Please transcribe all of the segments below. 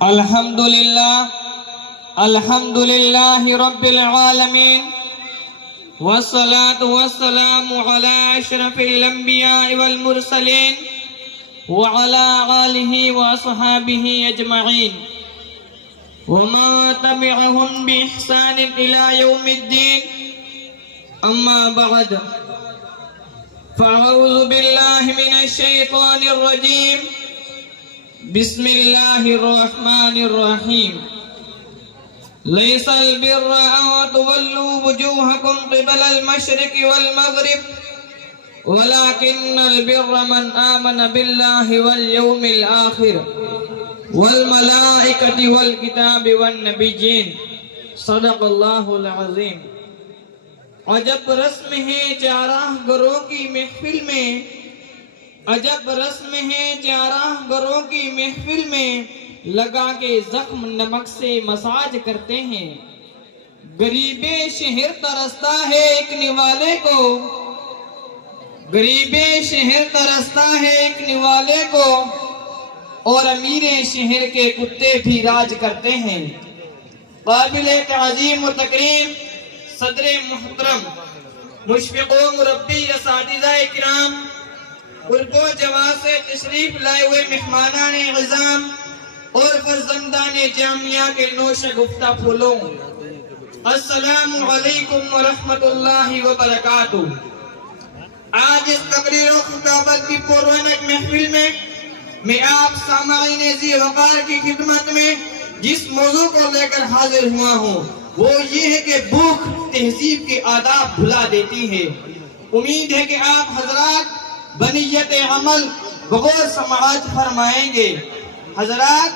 الحمد لله رب العالمين، والصلاة والسلام على أشرف الأنبياء والمرسلين وعلى آله وأصحابه أجمعين وما تبعهم بإحسان إلى يوم الدين. أما بعد، فأعوذ بالله من الشيطان الرجيم. بسم الله الرحمن الرحيم. ليس البر أن تولوا وجوهكم قبل المشرق والمغرب ولكن البر من آمن بالله واليوم الآخر والملائكة والكتاب والنبيين. صدق اللہ العظیم. عجب رسم ہے چاراہ گروہ کی محفل میں، عجب رسم ہے چاراہ گروہ کی محفل میں، لگا کے زخم نمک سے مساج کرتے ہیں. غریب شہر ترستا ہے ایک نوالے کو، غریب شہر ترستا ہے ایک نوالے کو، اور امیر شہر کے کتے بھی راج کرتے ہیں. قابل تعظیم و تکریم صدر محترم، مشفق و مربی اساتذہ کرام، اردو جواز سے تشریف لائے ہوئے مہمانان عظام اور فرزندان جامعہ کے نوش گفتہ پھولوں، السلام علیکم ورحمت اللہ وبرکاتہ. آج اس تقریر و خطابت کی پررونق محفل میں آپ سامعین ذی وقار کی خدمت میں جس موضوع کو لے کر حاضر ہوا ہوں وہ یہ ہے کہ بھوک تہذیب کے آداب بھلا دیتی ہے. امید ہے کہ آپ حضرات بنیت عمل بغور سماعت فرمائیں گے. حضرات،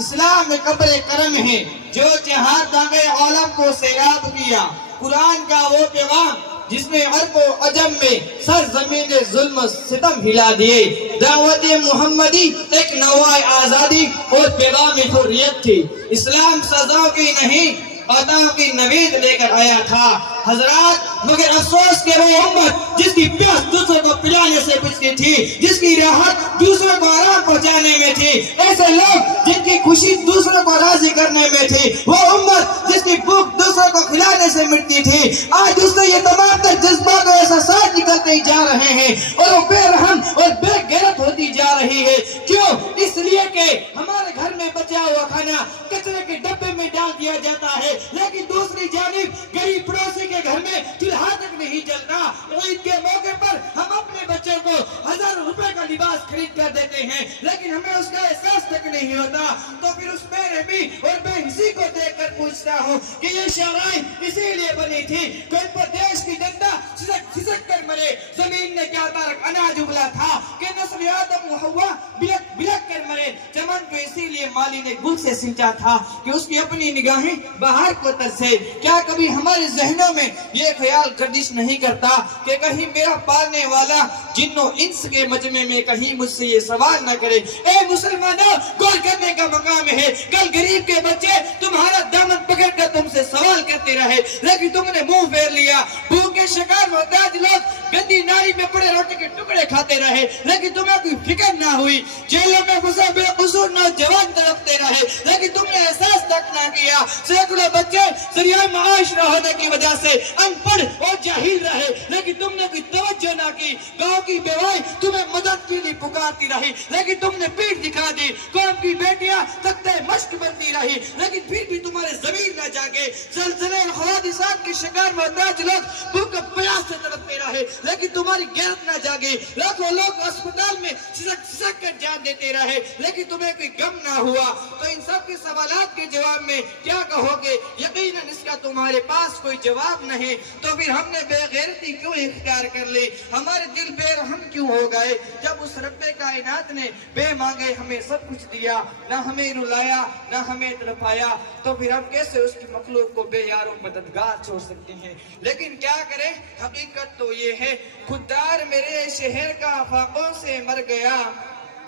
اسلام میں قبر کرم ہے جو جہاں داغ عالم کو سیراب کیا. قرآن کا وہ پیغام جس میں عرب و عجم میں سرزمین ظلم و ستم ہلا دیے. دعوت محمدی ایک نوع آزادی اور پیغام حریت تھی. اسلام سزاؤں کی نہیں عطاؤں کی نوید لے کر آیا تھا. حضرات، مگر افسوس کہ وہ امت جس کی پیاس دوسروں کو پلانے سے بجتی تھی، جس کی راحت دوسروں کو آرام پہنچانے میں تھی، ایسے لوگ جن کی خوشی دوسروں کو راضی کرنے میں تھی، وہ امت جس کی بھوک دوسروں کو کھلانے سے مٹتی تھی، آج اس سے یہ تمام تر جذبات و احساسات نکلتے جا رہے ہیں اور وہ بے رحم اور بے غیرت ہوتی جا رہی ہے. کیوں؟ اس لیے کہ ہمارے گھر میں بچا ہوا کھانا کچرے کے ڈبے میں ڈال دیا جاتا ہے، لیکن دوسری جانب غریب پڑوسی کے گھر میں چولہا تک نہیں جلتا. عید کے موقع پر ہم اپنے بچوں کو 1000 روپے کا لباس خرید کر دیتے ہیں، لیکن ہمیں اس کا احساس تک نہیں ہوتا. تو پھر اس بے رحمی اور بے حسی کو دیکھ کر پوچھتا ہوں کہ یہ شاعرائیں اسی لیے بنی تھی کہ ان پر دیش کی جنتا سسک کر مرے. زمین نے کیا تارک اناج اگلا تھا کہ نسل آدم و حوا بلک کر مرے. چمن کو اسی لیے مالی نے گل سے سینچا تھا کہ اس کی اپنی نگاہیں باہر کو ترسے. کیا کبھی ہمارے ذہنوں میں یہ خیال گردش نہیں کرتا کہ کہیں میرا پالنے والا جن و انس کے مجمع میں کہیں مجھ سے یہ سوال نہ کرے؟ اے مسلمانوں، غور کرنے کا مقام ہے. کل غریب کے بچے تمہارا دامن پکڑ کر تم سے سوال کرتے رہے، لیکن تم نے منہ پھیر لیا. بھوک کے شکار محتاج لوگ گندی نالی میں پڑے روٹی کے ٹکڑے کھاتے رہے، لیکن تمہیں کوئی فکر نہ ہوئی. جیلوں میں گھسے بے قصور نوجوان تڑپتے رہے، لیکن تم نے احساس تک نہ کیا. سینکڑوں بچے ذریعہ معاش نہ ہونے کی وجہ سے ان پڑھ اور جاہل رہے، لیکن تم نے کوئی توجہ نہ کی. گاؤں کی بیوائی تمہیں مدد کے لیے پکارتی رہی، لیکن تم نے پیٹ دکھا دی. قوم کی بیٹیاں تختہ مشق بنتی رہی، لیکن پھر بھی تمہارے ضمیر نہ جاگے. زلزلے اور حوادثات کے شکار محتاج لوگ بھوک پیاس سے تڑپتے رہے، لیکن تمہاری غیرت نہ جاگے. لاکھوں لوگ اسپتال میں سسک کر جان دیتے رہے، لیکن تمہیں کوئی غم نہ ہوا. تو ان سب کے سوالات کے جواب میں کیا کہو گے؟ یقیناً اس کا تمہارے پاس کوئی جواب نہیں. تو پھر ہم نے بے غیرتی کیوں اختیار کر لی؟ ہمارے دل بے رحم کیوں ہو گئے جب اس رب کائنات نے بے مانگے ہمیں سب کچھ دیا، نہ ہمیں رلایا نہ ہمیں تڑپایا؟ تو پھر ہم کیسے اس کی مخلوق کو بے یار و مددگار چھوڑ سکتے ہیں؟ لیکن کیا کریں، حقیقت تو یہ ہے، خوددار میرے شہر کا فاقوں سے مر گیا،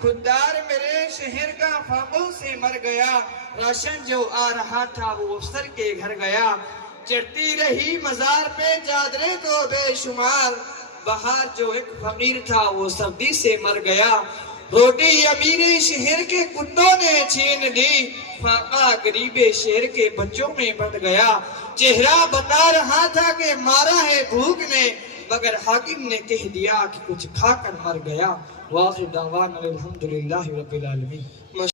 خوددار میرے شہر کا فاقوں سے مر گیا. راشن جو آ رہا تھا وہ افسر کے گھر گیا. چڑھتی رہی مزار پہ چادریں تو بے شمار، بہار جو ایک فقیر تھا وہ سردی سے مر گیا. روٹی امیر شہر کے کتوں نے چھین لی، فاقہ غریب شہر کے بچوں میں بٹ گیا۔ چہرہ بتا رہا تھا کہ مارا ہے بھوک نے، مگر حاکم نے کہہ دیا کہ کچھ کھا کر مر گیا۔ وآخر دعوانا الحمدللہ رب العالمین۔